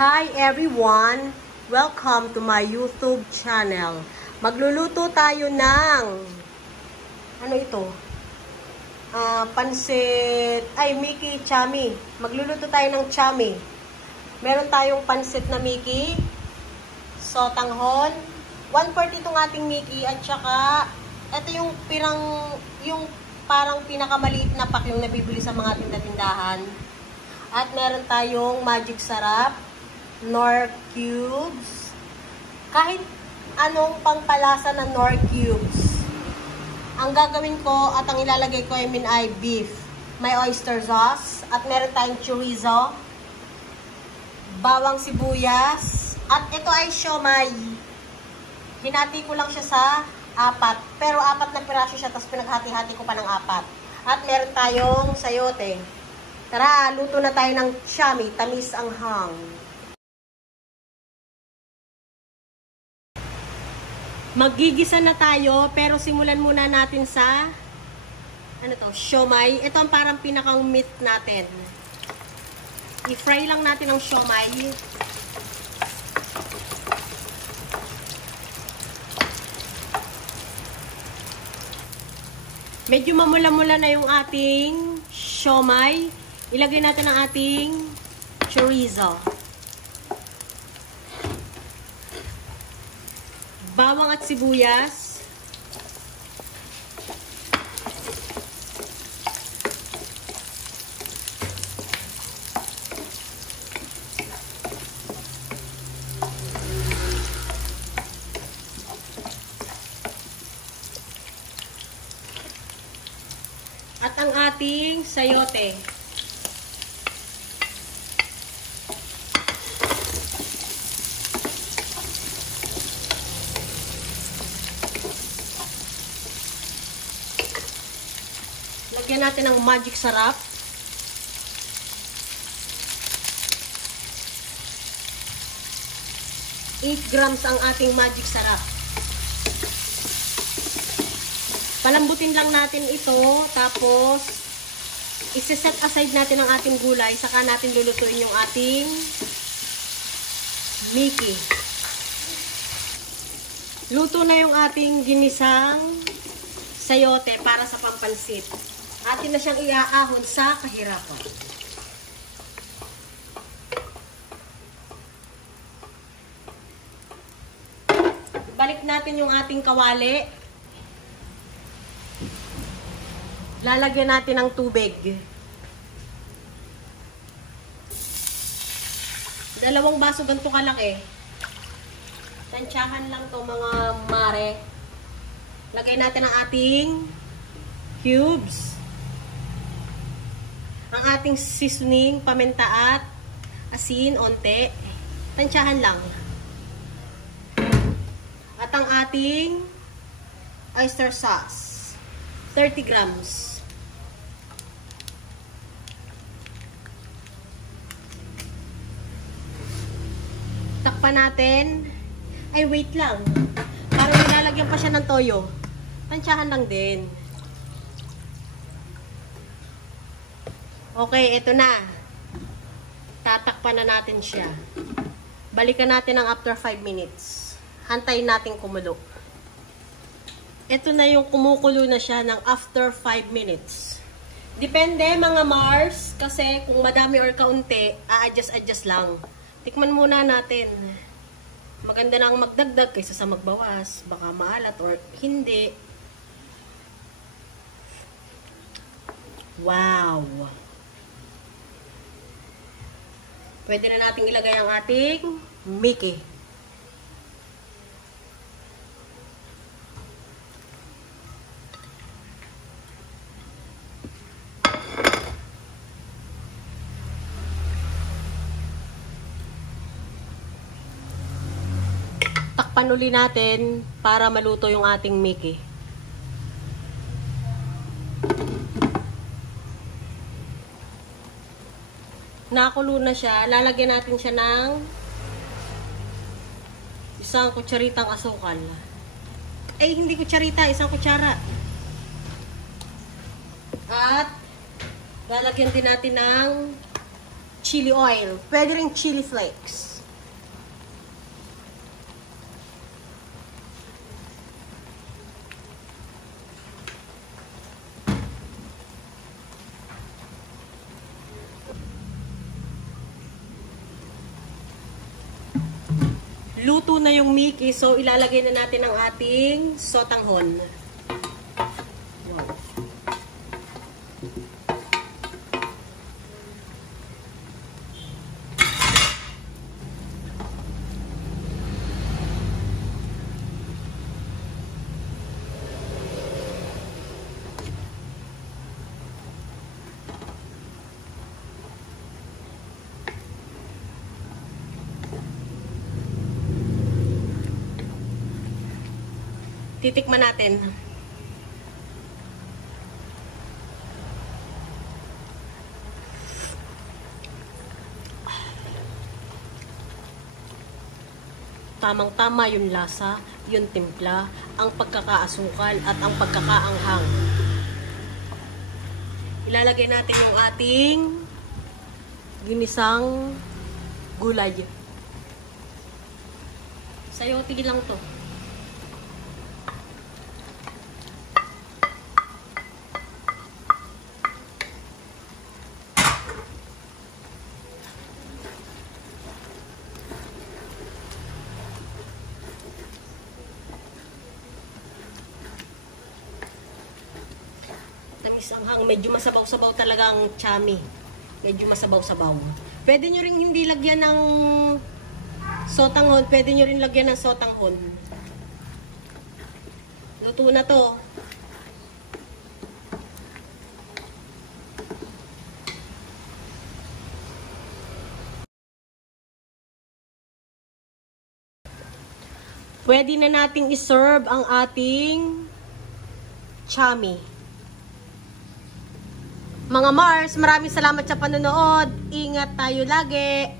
Hi everyone! Welcome to my YouTube channel. Magluluto tayo ng ano ito? Pansit, Mickey Chami. Magluluto tayo ng Chami. Meron tayong pansit na Mickey, sotanghon, 1/4 itong ating Mickey, at saka ito yung parang pinakamaliit na pack yung nabibili sa mga tindahan. At meron tayong Magic Sarap, Knorr Cubes, kahit anong pangpalasa ng Knorr Cubes. Ang gagawin ko at ang ilalagay ko ay beef. May oyster sauce, at meron tayong chorizo, bawang sibuyas, at ito ay siomai. Hinati ko lang siya sa 4, pero 4 na piraso siya, tapos pinaghati-hati ko pa ng 4. At meron tayong sayote. Tara, luto na tayo ng Chami, tamis ang hang. Magigisa na tayo, pero simulan muna natin sa siomai. Ito ang parang pinakang meat natin. I-fry lang natin ang siomai. Medyo mamula-mula na yung ating siomai. Ilagay natin ang ating chorizo. Bawang at sibuyas. At ang ating sayote. Lagyan natin ng Magic Sarap. ₱8 ang ating Magic Sarap. Palambutin lang natin ito, tapos isi-set aside natin ang ating gulay, saka natin lulutuin yung ating Mickey. Luto na yung ating ginisang sayote para sa pampansit. Atin na siyang iaahon sa kahirapan. Balik natin yung ating kawali. Lalagyan natin ng tubig. 2 baso ganito kalaki. Tansyahan lang to mga mare. Lagay natin ang ating cubes. Ang ating seasoning, paminta at asin, onte. Tansyahan lang. At ang ating oyster sauce. 30 grams. Takpan natin. Ay, wait lang. Parang nilalagyan pa siya ng toyo. Tansyahan lang din. Okay, ito na. Tatakpan na natin siya. Balikan natin ang after 5 minutes. Hantayin natin kumulo. Ito na yung kumukulo na siya ng after 5 minutes. Depende mga Mars, kasi kung madami or kaunti, a-adjust lang. Tikman muna natin. Maganda na ang magdagdag kaysa sa magbawas. Baka maalat or hindi. Wow! Pwede na nating ilagay ang ating Mickey. Takpan uli natin para maluto yung ating Mickey. Nakulo na siya. Lalagyan natin siya ng 1 kutsaritang asukal. Hindi kutsarita, 1 kutsara. At lalagyan din natin ng chili oil. Pwede rin chili flakes. Luto na yung Mickey, so ilalagay na natin ang ating sotanghon. Wow. Titikman natin. Tamang-tama yung lasa, yung timpla, ang pagkakaasukal at ang pagkakaanghang. Ilalagay natin yung ating ginisang gulay. Sayote lang to. Tamis ang hang. Medyo masabaw-sabaw talaga ang chami. Medyo masabaw-sabaw. Pwede nyo rin hindi lagyan ng sotanghon. Pwede nyo rin lagyan ng sotanghon. Luto na to. Pwede na nating iserve ang ating chami. Mga Mars, maraming salamat sa panonood. Ingat tayo lagi.